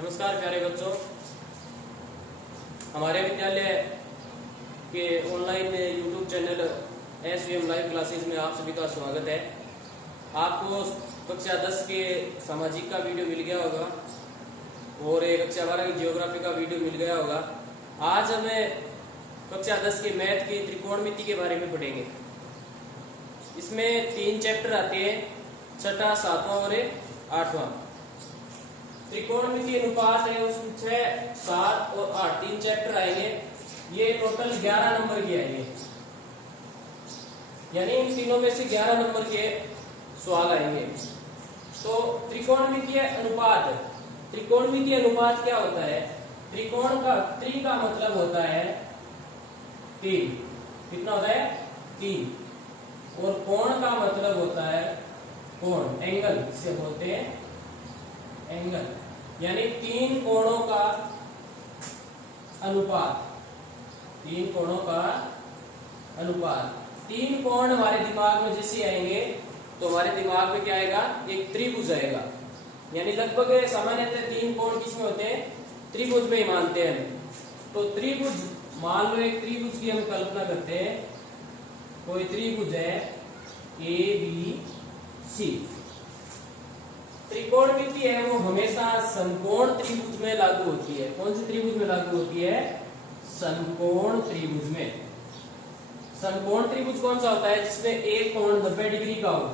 नमस्कार प्यारे बच्चों, हमारे विद्यालय के online YouTube channel SVM live classes में आप सभी का स्वागत है। आपको कक्षा 10 के सामाजिक का वीडियो मिल गया होगा और एक कक्षा 12 की ज्योग्राफी का वीडियो मिल गया होगा। आज हमें कक्षा 10 के मैथ की त्रिकोणमिति के बारे में पढ़ेंगे। इसमें 3 चैप्टर आते हैं, छठा, सातवां और 8वां। त्रिकोणमिति अनुपात है उसमें 6, 7 और 8 3 चैप्टर आएंगे। ये टोटल 11 नंबर के आएंगे, यानी इन तीनों में से 11 नंबर के सवाल आएंगे। तो त्रिकोणमितीय अनुपात, त्रिकोणमितीय अनुपात क्या होता है? त्रिकोण का त्रि का मतलब होता है 3। कितना होता है? 3। और कोण का मतलब होता है कोण, एंगल से होते हैं एंगल, यानी 3 कोणों का अनुपात। 3 कोणों का अनुपात। 3 कोण हमारे दिमाग में जैसे आएंगे तो हमारे दिमाग में क्या आएगा? एक त्रिभुज आएगा। यानी लगभग सामान्यतः 3 कोण किसमें होते हैं? त्रिभुज में ही मानते हैं। तो त्रिभुज, मान लो एक त्रिभुज की हम कल्पना करते हैं। कोई त्रिभुज है ABC। त्रिकोणमिति है वो हमेशा समकोण त्रिभुज में लागू होती है। कौन सी त्रिभुज में लागू होती है? समकोण त्रिभुज में। समकोण त्रिभुज कौन सा होता है? जिसमें एक कोण 90 डिग्री का हो,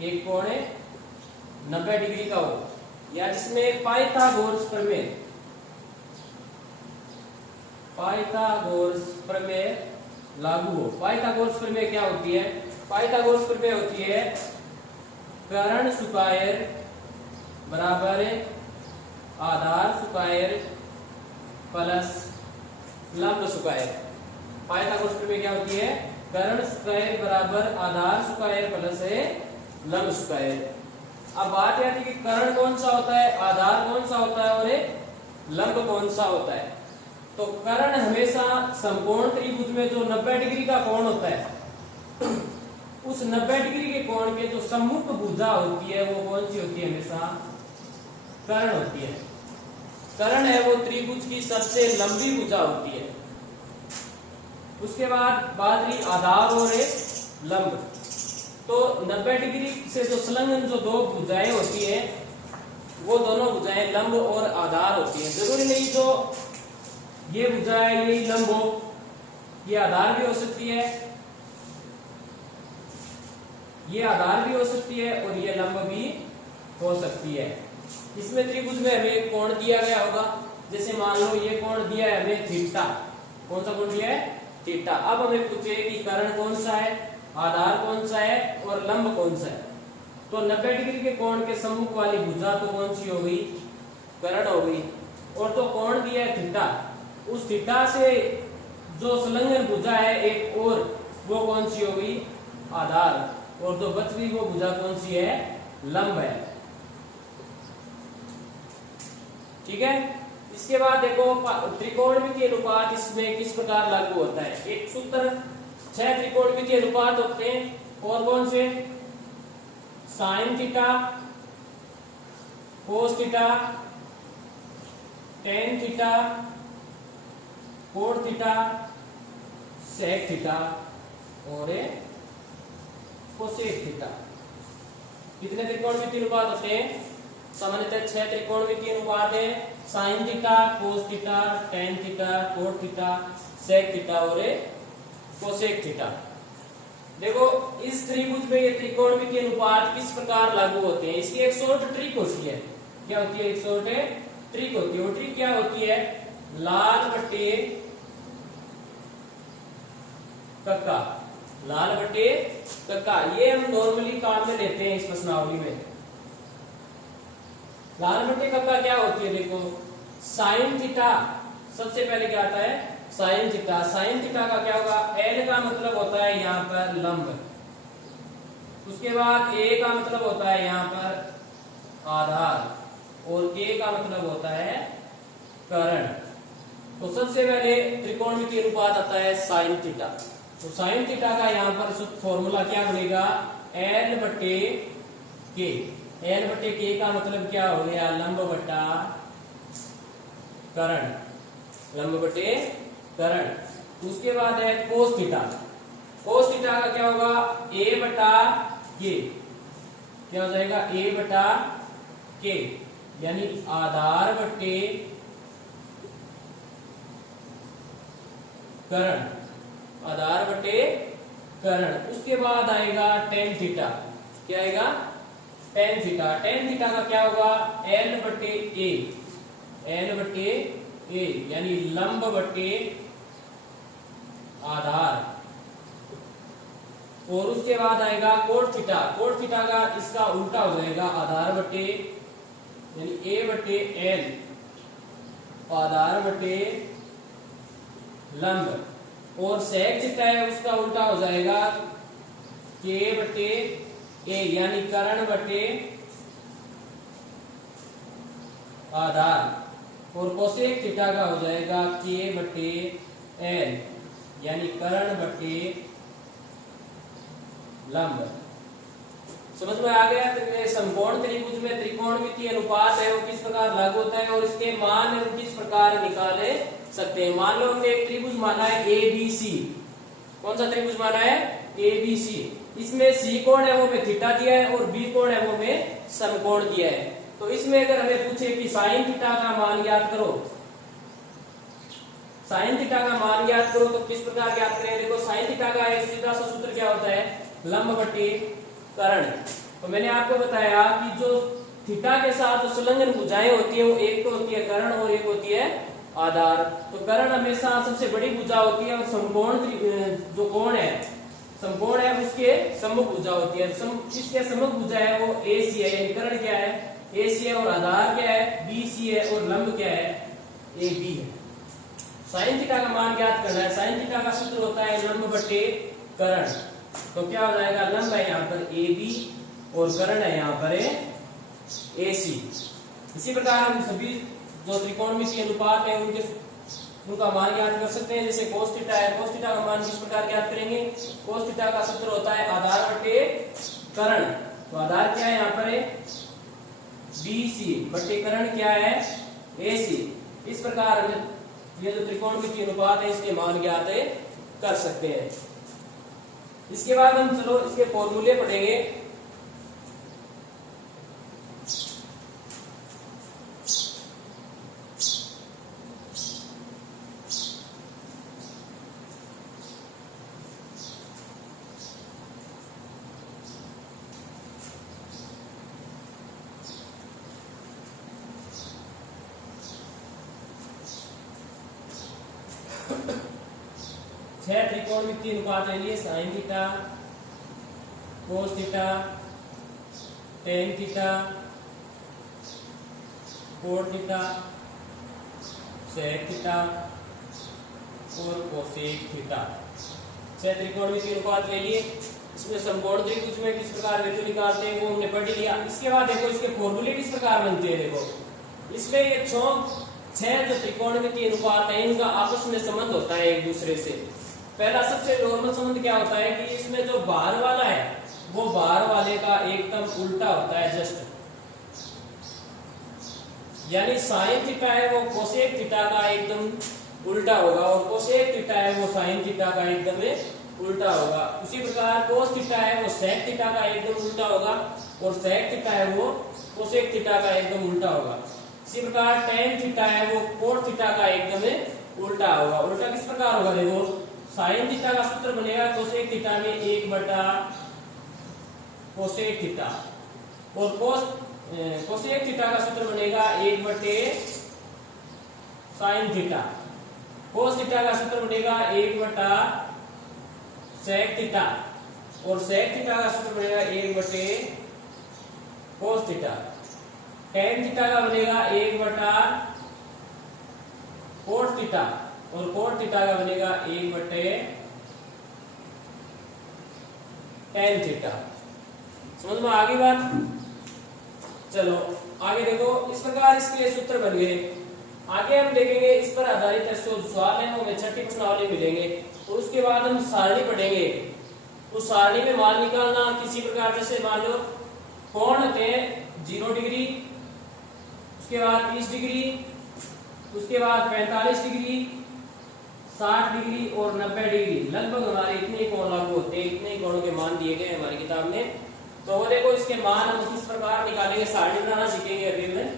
एक कोण 90 डिग्री का हो, या जिसमें पाइथागोरस प्रमेय, पाइथागोरस प्रमेय लागू हो। पाइथागोरस प्रमेय क्या होती है? पाइथागोरस प्रमेय होती है कर्ण स्क्वायर बराबर आधार स्क्वायर प्लस लंब स्क्वायर। पाइथागोरस प्रमेय क्या होती है? कर्ण स्क्वायर बराबर आधार स्क्वायर प्लस लंब स्क्वायर। अब बात आती है कि कर्ण कौन सा होता है, आधार कौन सा होता है और लंब कौन सा होता है। तो कर्ण हमेशा समकोण त्रिभुज में जो 90 डिग्री का कोण होता है, उस 90 डिग्री के कोण के जो सम्मुख भुजा होती है वो कौन सी होती है? हमेशा कर्ण होती है। कर्ण है वो त्रिभुज की सबसे लंबी भुजा होती है। उसके बाद बात रही आधार और लंब। तो 90 डिग्री से जो संलग्न जो दो भुजाएं होती है वो दोनों भुजाएं लंब और आधार होती है। जरूरी नहीं जो ये भुजा है ये लंब हो, ये आधार भी हो सकती है, ये आधार भी हो सकती है और ये लंब भी हो सकती है। इसमें त्रिभुज में हमें एक कोण दिया गया होगा, जैसे मान लो ये कोण दिया है हमें थीटा। कौन सा कोण दिया है? थीटा। अब हमें पूछे कि कर्ण कौन सा है, आधार कौन सा है और लंब कौन सा है। तो 90 डिग्री के कोण के सम्मुख वाली भुजा तो कौन सी हो गई? कर्ण हो गई। और तो कोण दिया है थीटा, उस थीटा से जो संलग्न भुजा है एक और, वो कौन सी हो गई? आधार। और जो बच गई वो भुजा कौन सी है? लंब है। ठीक है। इसके बाद देखो त्रिकोणमितीय अनुपात इसमें किस प्रकार लागू होता है। एक सूत्र, 6 त्रिकोणमितीय अनुपात होते हैं। और कौन से? Sine theta, cos theta, tan theta, cot theta, sec theta और कोसेक थीटा। कितने त्रिकोणमितीय अनुपात होते हैं? सामान्यतः 6 त्रिकोणमितीय अनुपात है। Sine theta, cos theta, tan theta, cot theta, sec theta और कोसेक थीटा। देखो इस त्रिभुज में ये त्रिकोणमितीय अनुपात किस प्रकार लागू होते हैं, इसकी एक शॉर्ट ट्रिक होती है। क्या होती है? एक शॉर्ट ट्रिक होती है। वो ट्रिक क्या होती है? लाल बट्टे कक्का, लाल बट्टे कक्का। ये हम नॉर्मली काम में लेते हैं इस प्रश्नावली में। लाल बट्टे कक्का क्या होती है? देखो साइन थीटा, सबसे पहले क्या आता है? Sine theta. साइन थीटा का क्या होगा? एल का मतलब होता है यहाँ पर लंब, उसके बाद ए का मतलब होता है यहाँ पर आधार, और के का मतलब होता है कर्ण। तो सबसे पहले त्रिकोणमितीय अनुपात आता है साइन थीटा। तो साइन थीटा का यहाँ पर फॉर्मूला क्या बनेगा? एल बटे के। एल बटे के का मतलब क्या हो गया? लंब बटा कर्ण, लंब बटे कर्ण। उसके बाद है कोस थीटा। कोस थीटा का क्या होगा, ए बटा के, क्या हो जाएगा ए बटा के, यानी आधार बटे कर्ण, आधार बटे कर्ण। उसके बाद आएगा टेन थीटा, क्या आएगा टेन थीटा। टेन थीटा का क्या होगा, एल बटे ए, एल बटे ए, यानी लंब बटे आधार। और उसके बाद आएगा कोट थीटा। कोट थीटा का इसका उल्टा हो जाएगा, आधार बटे यानी ए बटे एल, आधार बटे लंब। और सेक थीटा है उसका उल्टा हो जाएगा के बटे ए, यानी कर्ण बटे आधार। और कोसेक थीटा का हो जाएगा के बटे एल, यानी कर्ण बटे लंब। समझ में आ गया। समकोण त्रिभुज में त्रिकोणमितीय अनुपात है वो किस प्रकार लागू होता है और इसके मान हम किस प्रकार निकाले सकते हैं। मान लो हमने एक त्रिभुज माना है ए बी सी। कौन सा त्रिभुज माना है, ए बी सी। इसमें सी कोण है वो में थीटा दिया है और बी कोण है वो में समकोण दिया है। तो इसमें अगर हमें पूछे कि साइन थीटा का मान ज्ञात करो, साइन थीटा का मान ज्ञात करो, तो किस प्रकार ज्ञात करें। देखो साइन थीटा का एक सीधा सा सूत्र क्या होता है, लंब बटे कर्ण। तो मैंने आपको बताया कि जो थीटा के साथ जो संलग्न भुजाएं होती है वो एक तो होती है कर्ण और एक होती है आधार। तो कर्ण हमेशा सबसे बड़ी भुजा होती है और समकोण जो कोण है, समकोण है उसके सम्मुख भुजा होती है। इसके सम्मुख भुजा है वो ए सी है। कर्ण क्या है, ए सी है, और आधार क्या है, बी सी है, और लंब क्या है, ए बी है। साइन थीटा का मान ज्ञात करना है। साइन थीटा का सूत्र होता है लंब बटे कर्ण। तो क्या हो जाएगा, लंब है यहाँ पर ए बी और कर्ण है यहाँ पर ए सी। इसी प्रकार हम सभी जो त्रिकोणमितीय अनुपात है उनका मान ज्ञात कर सकते हैं। जैसे कोस थीटा है, कोस थीटा का मान किस प्रकार ज्ञात करेंगे। कोस थीटा का सूत्र होता है आधार बटे कर्ण। तो आधार क्या है यहाँ पर बी सी बटे कर्ण क्या है ए सी। इस प्रकार हम ये जो त्रिकोणमितीय अनुपात है इसके मान ज्ञात कर सकते हैं। इसके बाद हम चलो इसके फॉर्मूले पढ़ेंगे। छह त्रिकोणमितीय अनुपात है, sine theta, cos theta, tan theta, cot theta, sec theta और कोसेक थीटा। छह त्रिकोणमितीय अनुपात ले लिए। इसमें समकोण त्रिभुज में किस प्रकार वैल्यू निकालते हैं वो हमने पढ़ लिया। इसके बाद देखो इसके फॉर्मूले किस प्रकार बनते हैं। देखो इसमें ये छह जो त्रिकोणमितीय अनुपात है इनका आपस में संबंध होता है एक दूसरे से। पहला सबसे नॉर्मल संबंध क्या होता है कि इसमें जो बाहर वाला है वो बाहर वाले का एकदम उल्टा होता है, जस्ट। यानी साइन थीटा है वो कोसेक थीटा का एकदम उल्टा होगा और कोसेक थीटा है वो साइन थीटा का एकदम उल्टा होगा। उसी प्रकार कोस थीटा है वो सेक थीटा का एकदम उल्टा होगा और सेक थीटा है वो कोसेक थीटा का एकदम उल्टा होगा। इसी प्रकार टेन थीटा है वो कोट थीटा का एकदम उल्टा होगा। उल्टा किस प्रकार होगा, देखो साइन थीटा का सूत्र बनेगा कोसेक थीटा में 1 बटा कोसेक थीटा और कोसेक थीटा का सूत्र बनेगा 1 बटे साइन थीटा। कोस थीटा का सूत्र बनेगा 1 बटा सेक थीटा और सेक थीटा का सूत्र बनेगा 1 बटे कोस थीटा। टेन थीटा का बनेगा 1 बटा कोट थीटा और कोट थीटा का बनेगा 1 बटे टेन थीटा। समझ में आ गई बात। चलो आगे देखो, इस प्रकार इसके सूत्र बन गए। आगे हम देखेंगे इस पर आधारित सवाल है वो हमें छठी प्रश्नावली मिलेंगे और उसके बाद हम सारणी पढ़ेंगे। उस सारणी में मान निकालना किसी प्रकार, जैसे मान लो कोण होते हैं 0 डिग्री, उसके बाद 30 डिग्री, उसके बाद 45 डिग्री, 60 डिग्री और 90 डिग्री, लगभग हमारे इतने ही कोण लागू होते हैं, इतने ही कोणों के मान दिए गए हमारी किताब में। तो वो देखो इसके मान हम किस प्रकार निकालेंगे, सारणी बनाना सीखेंगे अभी में।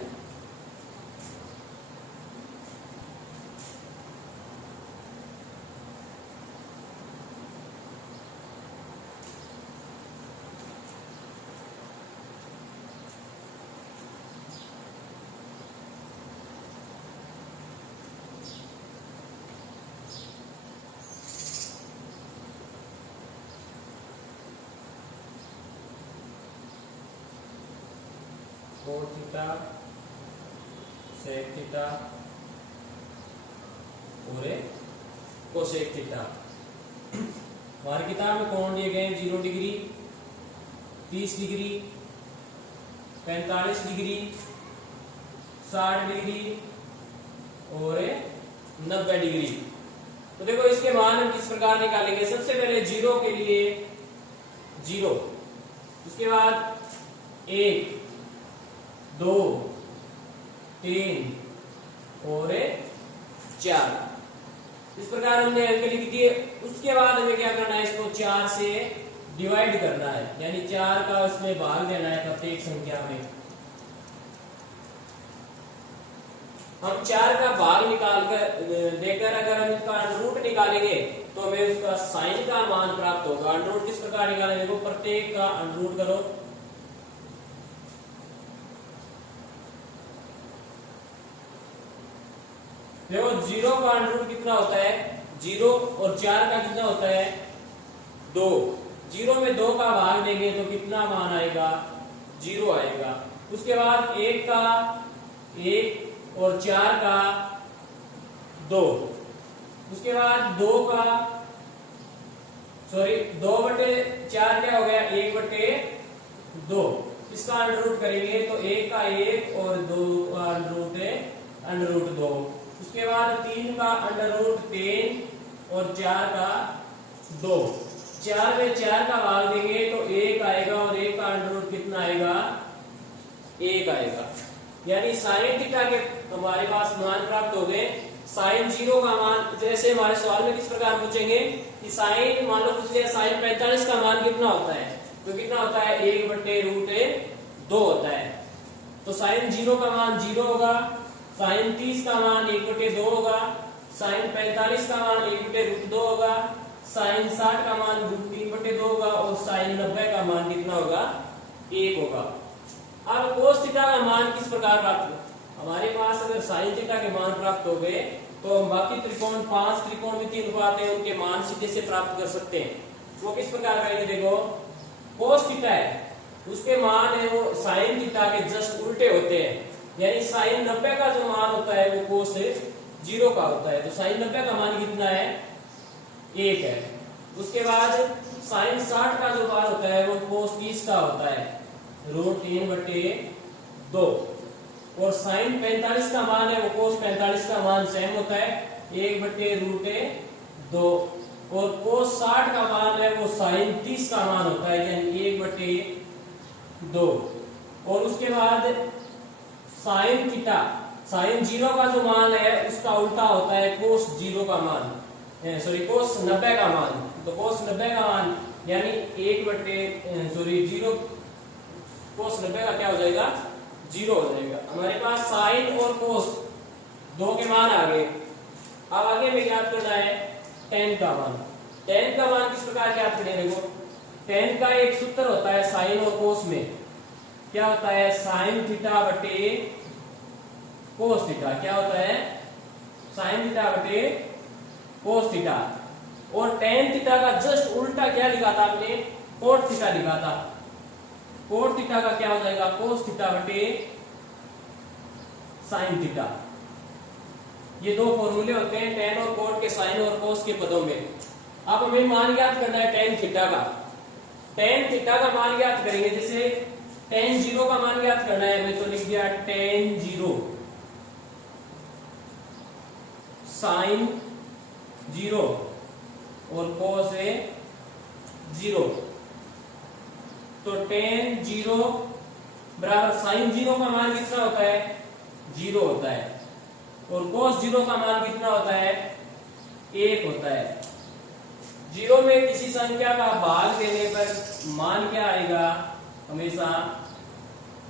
कोण थीटा, सेक थीटा और कोसेक थीटा। हमारी किताब में कोण दिए गए 0 डिग्री, 30 डिग्री, 45 डिग्री, 60 डिग्री और 90 डिग्री। तो देखो इसके मान हम किस प्रकार निकालेंगे। सबसे पहले 0 के लिए 0, उसके बाद 1, 2, 3 और 4, इस प्रकार हमने अंक लिख दिए। उसके बाद हमें क्या करना है, इसको 4 से डिवाइड करना है, यानी 4 का उसमें भाग देना है प्रत्येक संख्या में। हम 4 का भाग निकाल कर देकर अगर हम इसका अंडर निकालेंगे तो हमें उसका साइन का मान प्राप्त होगा। अंडर किस प्रकार निकालेंगे, देखो प्रत्येक का अंडर करो, देखो 0 का अंडर कितना होता है, 0 और 4 का कितना होता है 2। 0 में 2 का भाग देंगे तो कितना मान आएगा, 0 आएगा। उसके बाद 1 का 1 और 4 का 2, उसके बाद 2 का 2/4 क्या हो गया, 1/2। इसका अंडर रूट करेंगे तो 1 का 1 और 2 का अंडर रूट 2। उसके बाद 3 का अंडर रूट 3 और 4 का 2। 4 में 4 का भाग देंगे तो 1 आएगा और 1 का अंडर रूट कितना आएगा, 1 आएगा। यानी साइन थीटा के हमारे पास मान प्राप्त हो गए। साइन 0 का मान, जैसे हमारे सवाल में किस प्रकार पूछेंगे कि साइन, मान लो पूछ लिया साइन 45 का मान कितना होता है, तो कितना होता है 1/√2 होता है। तो साइन 0 का मान 0 होगा, साइन 30 का मान 1/2 होगा, साइन 45 का मान 1/√2 होगा, साइन 60 का मान √3/2 होगा और साइन 90 का मान कितना होगा, 1 होगा। अब कोस थीटा का मान किस प्रकार प्राप्त होगा, हमारे पास अगर साइन थीटा के मान प्राप्त हो गए तो हम बाकी त्रिकोण 5 त्रिकोणमितीय अनुपात है उनके मान सीधे से प्राप्त कर सकते हैं। वो किस प्रकार करेंगे, देखो कोस थीटा है उसके मान है वो साइन थीटा के जस्ट उल्टे होते हैं, यानी साइन 90 का जो मान होता है वो कोस 0 का होता है। तो साइन 90 का मान कितना है, 1 है। उसके बाद साइन 60 का जो मान होता है वो कोस 30 का होता है, √3/2। और साइन 45 का मान है वो कोस 45 का मान सेम होता है, 1/√2। और कोस 60 का मान है वो साइन 30 का मान होता है, यानी 1/2। और उसके बाद साइन थीटा, साइन 0 का जो मान है उसका उल्टा होता है कोस 0 का मान, कोस 90 का मान। तो कोस 90 का मान यानी 0 कोस 90 का क्या हो जाएगा, 0 हो जाएगा। हमारे पास साइन और कोस 2 के मान आ गए। अब आगे में ज्ञात करना है टेन का मान। टेन का मान किस प्रकार ज्ञात करेंगे, देखो टेन का एक सूत्र होता है साइन और कोस में, क्या होता है, साइन थीटा बटे कोस थीटा। क्या होता है, साइन थीटा बटे कोस थीटा। और टेन थीटा का जस्ट उल्टा क्या लिखा था आपने, कोट थीटा लिखा था। कोट थीटा का क्या हो जाएगा, कोस थीटा बटे साइन थीटा। ये दो फॉर्मूले होते हैं टेन और कोट के, साइन और कोस के पदों में। अब हमें मान ज्ञात करना है टेन थीटा का। टेन थीटा का मान ज्ञात करेंगे, जैसे टेन 0 का मान ज्ञात करना है हमें, तो लिख दिया टेन 0 साइन 0 और कोस 0। तो टेन 0 बराबर साइन 0 का मान कितना होता है, 0 होता है। और cos 0 का मान कितना होता है? 1 होता है। 0 में किसी संख्या का भाग देने पर मान क्या आएगा? हमेशा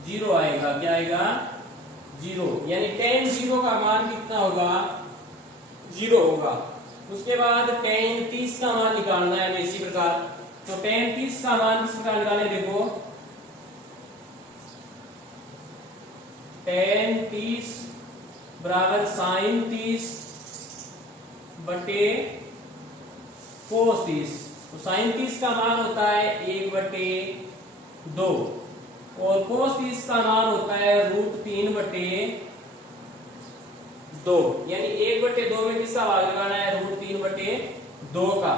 0 आएगा। क्या आएगा? 0। यानी tan 0 का मान कितना होगा? 0 होगा। उसके बाद tan 30 का मान निकालना है हमें इसी प्रकार। तो tan 30 का मान किस प्रकार निकालें? देखो, tan 30 बराबर sin 30 बटे cos 30। तो sin 30 का मान होता है 1/2 और cos 30 का मान होता है √3/2। यानी 1/2 में किसका भाग लगाना है? √3/2 का।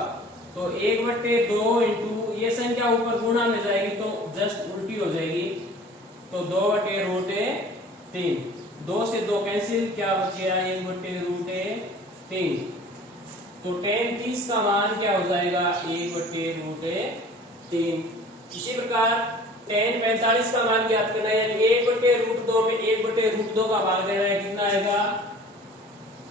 तो 1/2 इंटू ये संख्या ऊपर गुणा में जाएगी तो जस्ट उल्टी हो जाएगी। तो 2/√3। 2 से 2 कैंसिल, क्या बचेगा? 1/√3। तो tan 30 का मान क्या हो जाएगा? 1/√3। इसी प्रकार tan 45 का मान ज्ञात करना है, यानी 1/√2 में 1/√2 का भाग देना है। कितना आएगा?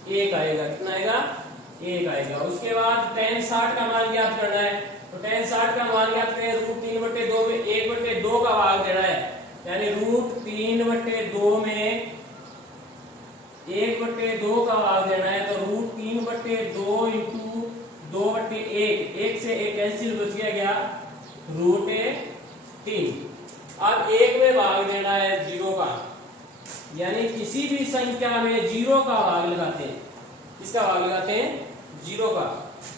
1 आएगा। कितना आएगा? 1 आएगा। उसके बाद tan 60 का मान ज्ञात करना है। तो tan 60 का मान ज्ञात करें, √3/2 में 1/2 का भाग देना है, यानी √3/2 में 1/2 का भाग देना है। तो √3/2 इंटू 2/1, 1 से 1 कैंसिल, बच गया √3। अब 1 में भाग देना है 0 का, यानी किसी भी संख्या में 0 का भाग लगाते हैं। किसका भाग लगाते हैं? 0 का।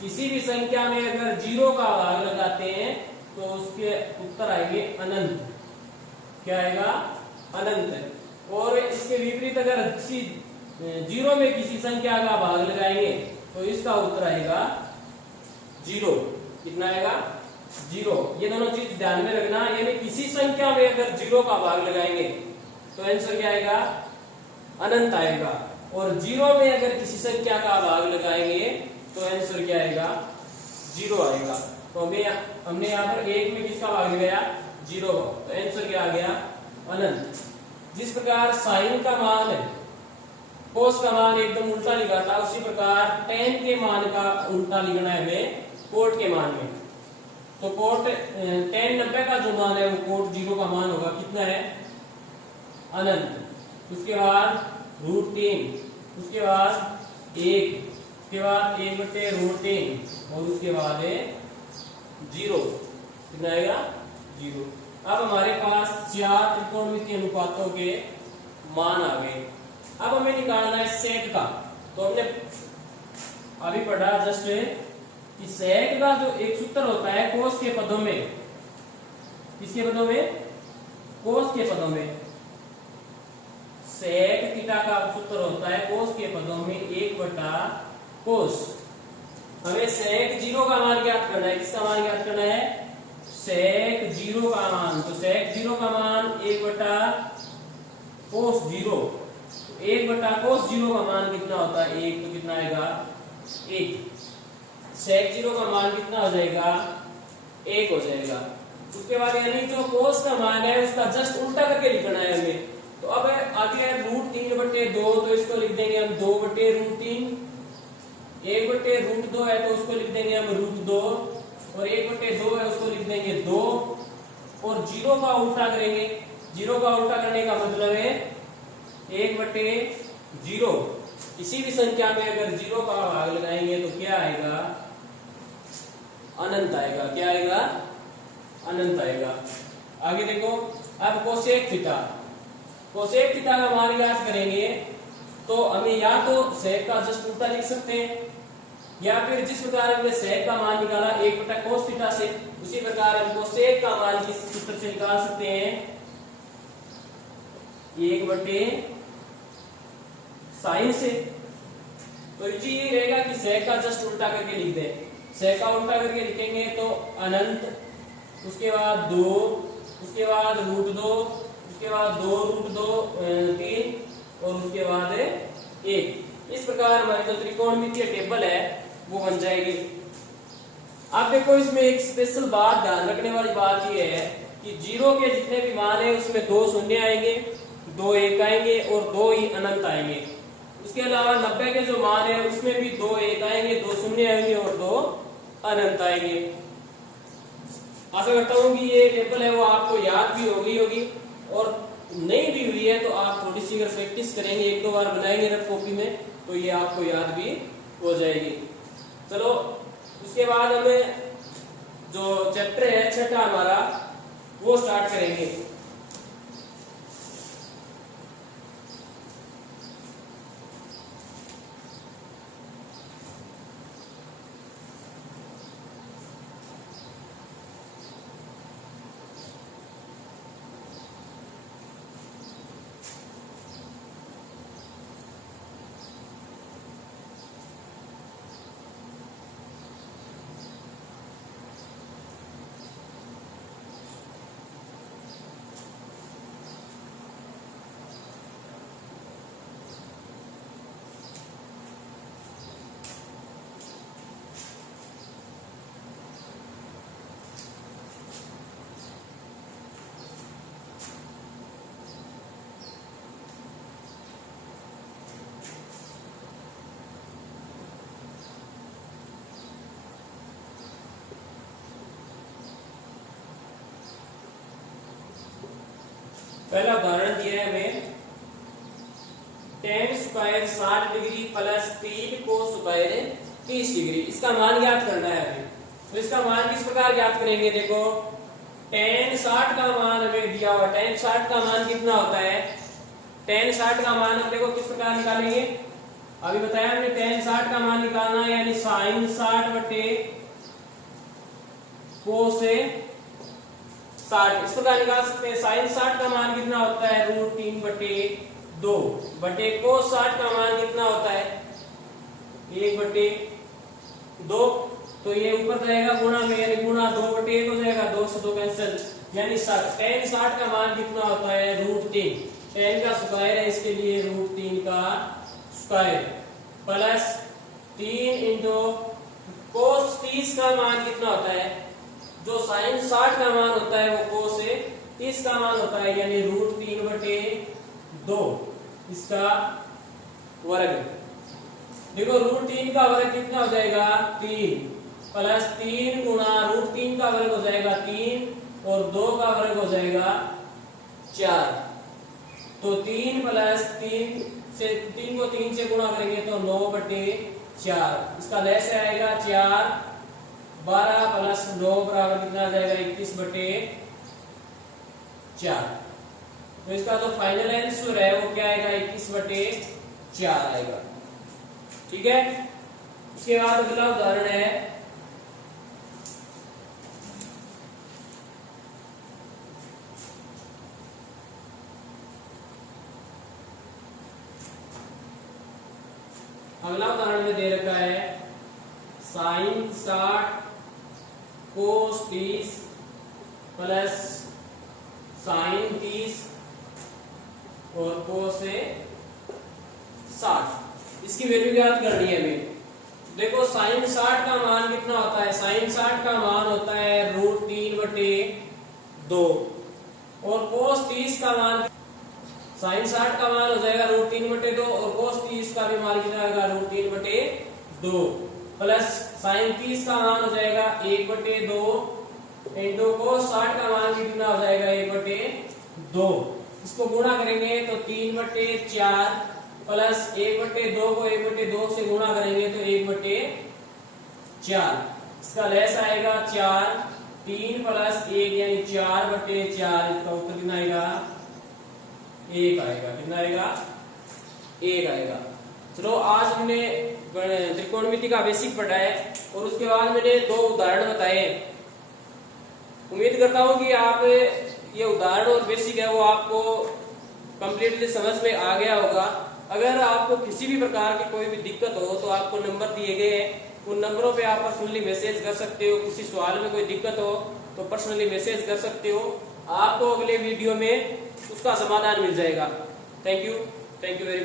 किसी भी संख्या में अगर 0 का भाग लगाते हैं तो उसके उत्तर आएंगे अनंत। क्या आएगा? अनंत। और इसके विपरीत अगर किसी 0 में किसी संख्या का भाग लगाएंगे तो इसका उत्तर आएगा 0। कितना आएगा? 0। ये दोनों चीज ध्यान में रखना। यानी किसी संख्या में अगर 0 का भाग लगाएंगे तो आंसर क्या आएगा? अनंत आएगा। और 0 में अगर किसी संख्या का भाग लगाएंगे तो आंसर क्या आएगा? 0 आएगा। तो हमने यहाँ पर 1 में किसका भाग लगाया? 0। तो आंसर क्या आ गया? अनंत। जिस प्रकार साइन का मान है, कोस का मान एकदम उल्टा लिखा था, उसी प्रकार tan के मान का उल्टा लिखना है हमें कोट के मान में। तो कोट tan 90 का जो मान है वो कोट 0 का मान होगा। कितना है? अनंत। उसके बाद √3, उसके बाद 1, उसके बाद 1/√3 और उसके बाद है 0। कितना आएगा? 0। अब हमारे पास 4 त्रिकोणमितीय अनुपातों के मान आ गए। अब हमें निकालना है सेक का। तो हमने अभी पढ़ा जस्ट कि सेक का जो एक सूत्र होता है कोस के पदों में। किसके पदों में? कोस के पदों में। सेक थीटा का सूत्र होता है कोस के पदों में 1/कोस। हमें सेक 0 का मान ज्ञात करना है। किसका मान ज्ञात करना है? सेक 0 का मान। तो सेक 0 का मान 1/कोस 0। 1/कोस 0 का मान कितना होता है? 1। तो कितना आएगा? 1। सेक 0 का मान कितना हो जाएगा? 1 हो जाएगा। उसके बाद यानी जो कोस का मान है उसका जस्ट उल्टा करके लिखना है हमें। तो अब आगे है √3/2, तो इसको लिख देंगे हम 2/√3। 1/√2 है तो उसको लिख देंगे हम √2 और 1/2 है उसको लिख देंगे 2 और 0 का उल्टा करेंगे। 0 का उल्टा करने का मतलब है 1/0। किसी भी संख्या में अगर 0 का भाग लगाएंगे तो क्या आएगा? अनंत आएगा। क्या आएगा? अनंत आएगा। आगे देखो, अब कोसेक थीटा। कोसेक थीटा का मान ज्ञात करेंगे तो हमें या तो सेक का जस्ट उल्टा लिख सकते हैं, या फिर जिस प्रकार हमने सेक का मान निकाला 1/कोस थीटा से, उसी प्रकार हम कोसेक का मान किस सूत्र से निकाल सकते हैं? 1/साइन से। तो ये रहेगा कि सेक का जस्ट उल्टा करके लिख दें। सेक का उल्टा करके लिखेंगे तो अनंत, उसके बाद 2, उसके बाद √2, उसके बाद 2√2 और उसके बाद 1। इस प्रकार हमारी जो त्रिकोणमितीय टेबल है वो बन जाएगी। अब देखो, इसमें एक स्पेशल बात ध्यान रखने वाली बात ये है कि 0 के जितने भी मान है उसमें 2 शून्य आएंगे, 2 1 आएंगे और 2 ही अनंत आएंगे। उसके अलावा 90 के जो मान है उसमें भी 2 एक आएंगे, 2 शून्य आएंगे और 2 अनंत आएंगे। आशा करता हूँ कि ये टेबल है वो आपको याद भी हो गई होगी, और नहीं भी हुई है तो आप थोड़ी सी अगर प्रैक्टिस करेंगे, एक दो बार बनाएंगे रफ कॉपी में, तो ये आपको याद भी हो जाएगी। चलो उसके बाद हमें जो चैप्टर है छठा हमारा वो स्टार्ट करेंगे। पहला उदाहरण दिया है हमें tan square 60 degree plus 3 cos square 30 degree. इसका मान ज्ञात करना है अभी। तो इसका मान किस प्रकार ज्ञात करेंगे? देखो tan 60 का मान हमें दिया हुआ, tan 60 का मान कितना होता है? tan 60 का मान हम देखो किस प्रकार निकालेंगे, अभी बताया हमने tan 60 का मान निकालना है, यानी sin 60 बटे cos 60 इस प्रकार निकाल सकते हैं। sin 60 का मान कितना होता है? √3 बटे 2 बटे cos 60 का मान कितना होता है? 1 बटे 2। तो ये ऊपर जाएगा गुणा में, यानी गुणा 2 बटे 1 हो जाएगा, 2 से 2 कैंसिल, यानी tan 60 का मान कितना होता है? √3। tan का स्क्वायर है, इसके लिए √3 का स्क्वायर प्लस 3 इंटू cos 30 का मान कितना होता है? जो sin 60 का मान होता है वो cos 30 का मान होता है, यानी √3 बटे 2 इसका वर्ग। देखो √3 का वर्ग कितना हो जाएगा? 3 प्लस 3 गुणा √3 का वर्ग हो जाएगा 3 और 2 का वर्ग हो जाएगा 4। तो 3 प्लस 3 से 3 को 3 से गुणा करेंगे तो 9 बटे 4, इसका लैस आएगा 4, 12 प्लस 9 बराबर कितना आ जाएगा? 21 बटे 4। तो इसका जो फाइनल आंसर है वो क्या आएगा? 21 बटे 4 आएगा। ठीक है। उसके बाद अगला उदाहरण है अगला उदाहरण में दे रखा है sin 60 cos 30 प्लस sin 30 और cos 60, इसकी वैल्यू ज्ञात करनी है हमें। देखो sin 60 का मान कितना होता है? sin 60 का मान होता है √3 बटे 2 और cos 30 का मान, sin 60 का मान हो जाएगा √3 बटे 2 और cos 30 का भी मान कितना आएगा? √3 बटे 2 प्लस sin 30 का मान हो जाएगा 1 बटे 2 इंटू cos 60 का मान कितना हो जाएगा? 1 बटे 2। इसको गुणा करेंगे तो 3 बटे 4 प्लस 1 बटे 2 को 1 बटे 2 से गुणा करेंगे तो 1 बटे 4, इसका लेस आएगा 4, 3 प्लस 1 यानी 4 बटे 4, इसका उत्तर कितना आएगा? 1 आएगा। कितना आएगा? 1 आएगा। चलो आज हमने त्रिकोणमिति का बेसिक पढ़ा है और उसके बाद मैंने 2 उदाहरण बताए। उम्मीद करता हूं कि आप ये उदाहरण और बेसिक है वो आपको कंप्लीटली समझ में आ गया होगा। अगर आपको किसी भी प्रकार की कोई भी दिक्कत हो तो आपको नंबर दिए गए हैं, उन नंबरों पे आप पर्सनली मैसेज कर सकते हो। किसी सवाल में कोई दिक्कत हो तो पर्सनली मैसेज कर सकते हो, आपको अगले वीडियो में उसका समाधान मिल जाएगा। Thank you very